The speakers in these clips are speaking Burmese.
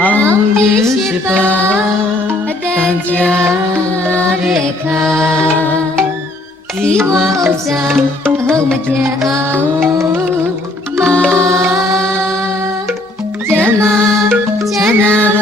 အောင်မြင်ရှိပါအတန်ကြာတဲ့အခါဒီဝဥစ္စာအဟုတ်မတန်အောင်မာကျမ်းမာကျမ်းနာ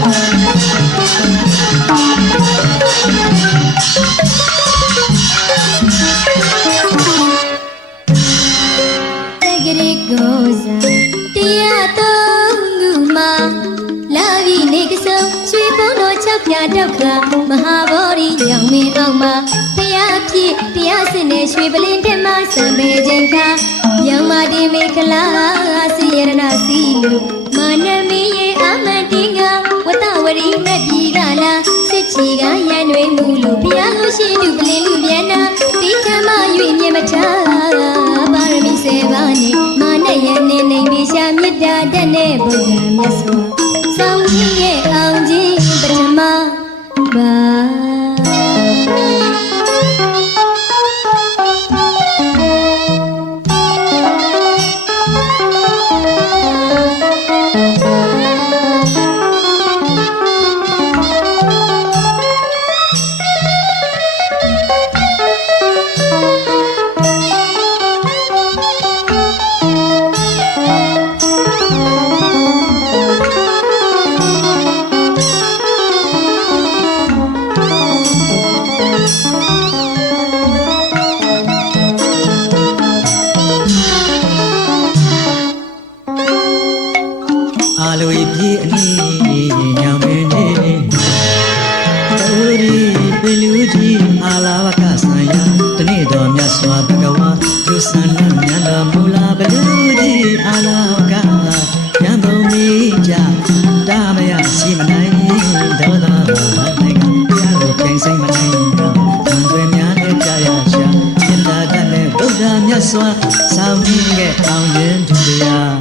Thank you. ဟာဗောဓိရောင်မင်းအောင်မှာဖျားဖြစ်တရားစင်နဲ့ရွှေပလင်းတက်မှစံပေခြင်းခါရောင်မာတီမေခလာစီရဏစီလူမာနမီရဲ့အမန်တင်ကဝတဝရီမက်ပြီကလာစစ်ချီကရန်တွေမူလို့ဘုရားလို့ရှိသူပလင်းလူပြန်နာတိထမ၍မြင်မထားပါရမီစေပါနဲ့မာနရန်နေနေမိရှာမေတ္တာတတ်တဲ့ဘုရား ဘဂဝါသူဆန္ဒမြတ်တော်မူလာဘလူကြီးအာလာဝကရံပုံမီကြတာမယရှိမနိုင်ဒေါသနိုင်ငံပြလို့ပြင်ဆိုင်မနိုင်တော့သံတွေများနဲ့ကြာရရှာจิตတာတတ်နဲ့ဗုဒ္ဓမြတ်စွာဆောင်းကြီးရဲ့အောင်ရင်သူတရား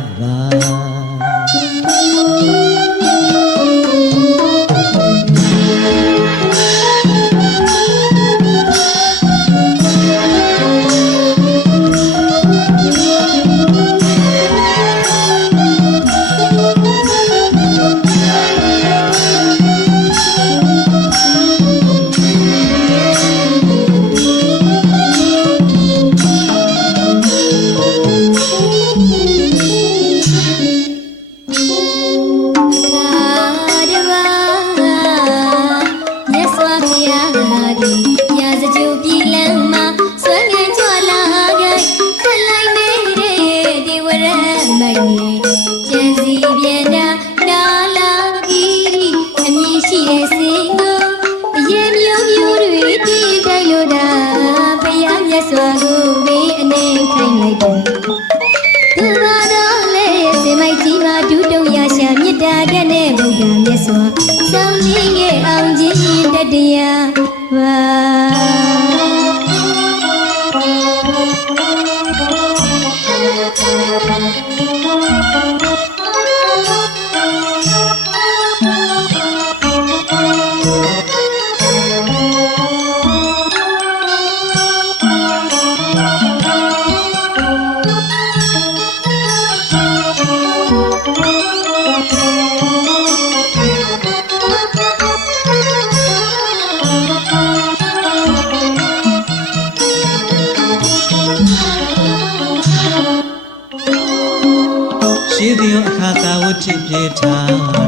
ရှိသည်အခါသာဝတ်ချစ်ပြေထားနာ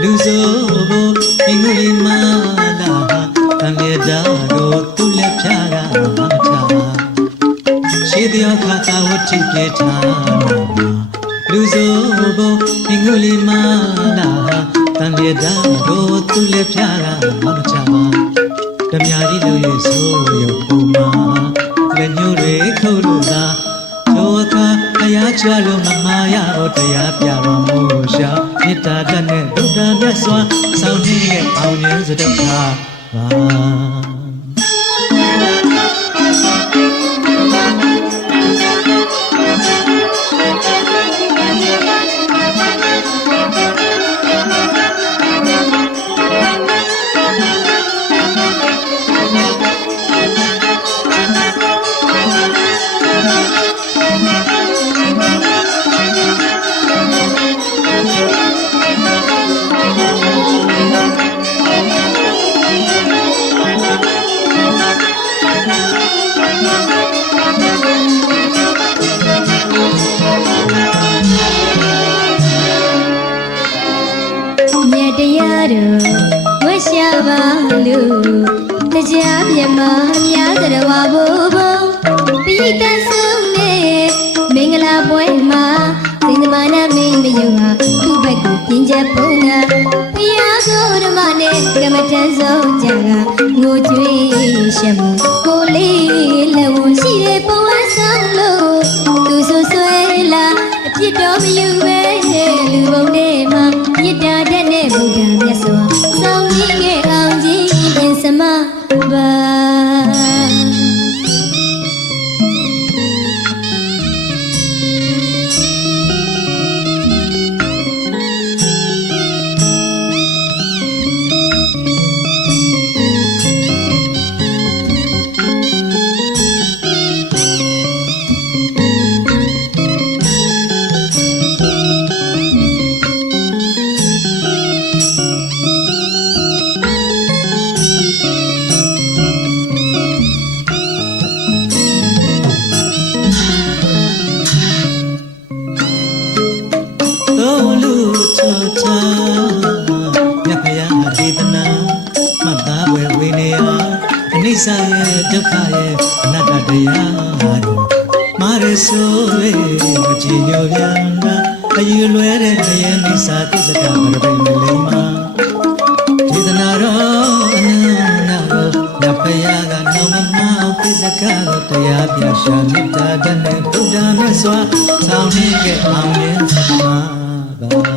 လူစိုးကိုအင်္ဂလိပ်မာလာတန်လေတာကိုသူ့လက်ဖြာကမထားရှိသည်အခါသာဝတ်ချစ်ပြေထားနာလူစိုးကိုအင်္ဂလိပ်မာလာတန်လေတာကိုသူ့လက်ဖြာကမထားဓမြကြီးလူရဆိုရုပ်ပုံမှာလက်ညှိုးတွေခုတ်လို့သာကျော်အခါ တရားချလို့မမာရတော့တရားပြတော်မူရှာမေတ္တာတတ်နဲ့ဒုက္ခမြတ်စွာဆောင်းနေတဲ့အောင်ဉာဏ်စတုခါပါ တ်တရားတော်ဝတ်ရှာပါလို့တရားပြမများသရဝဘိုးဘုံပိဋကဆုံးနဲ့မင်္ဂလာပွဲမှာစိန်သမနာမင်းမယုံဟာသူ့ဘက်ကိုပြင်ချက်ပုံကဘုရားကိုဓမ္မနဲ့ကမ္မထံဆုံးကြကငိုကြွေးရှမှုကိုလေးလက်ဝန်ရှိတဲ့ပုံဝတ်ဆောင်လို့သူဆိုဆွဲလာအဖြစ်တော်မယူပဲလူပုံထဲမှာမြစ်တာ တဲ့နဲ့ဘုရားမြတ်စွာ စ္စရဲ့ဒုက္ခရဲ့အနတ္တတရားတို့မာရဆိုရေမကြည်ညိုပြန်တာအယူလွဲတဲ့အရင်နိစ္စသစ္စကဗရပိမလိမ္မာဒေသနာတော်အနန္တတော်မြတ်ဖယားကနောင်မမောသစ္စကကိုတရားပြရှာမေတ္တာတတ်နဲ့ဘုရားမြတ်စွာဆောင်းနေခဲ့အောင်ရင်မှာပါ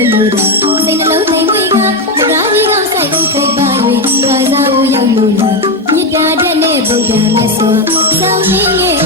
လွတ်လို့တာစိတ်နှလုံးသိမ်ဝေကစကားကြီးကစိုက်ဦးထိပ်ပါ၍ခါစားဖို့ရောက်လို့လားမြစ်တာတဲ့နဲ့ဗုဒ္ဓမြတ်စွာဆောင်းရင်းရဲ့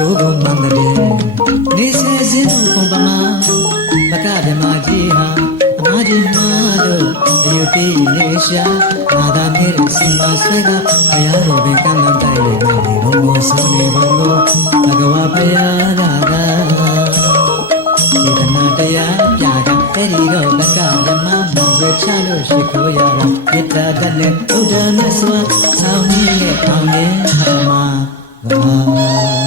တကောဘုံမန္တရေနေစေစင်းဘုံပမာဘကဗမကြီးဟာအမကြီးမာတို့အယုတိနေရှာနာသာမေရစင်ပါဆွဲကဘုရားတော်ပင်ကံကံတိုက်နေနေဘုံဘုံဆုံးနေဘုံဘုံဘဂဝါဘုရားကကဒီကနာတရားပြကအဲ့ဒီတော့ဘကဗမမံွယ်ချလို့ရှိခိုးရတာမေတ္တာတတ်နဲ့ဘုရားမြတ်စွာဆောင်းရင်းရဲ့အောင်ရင်းပထမ Bye.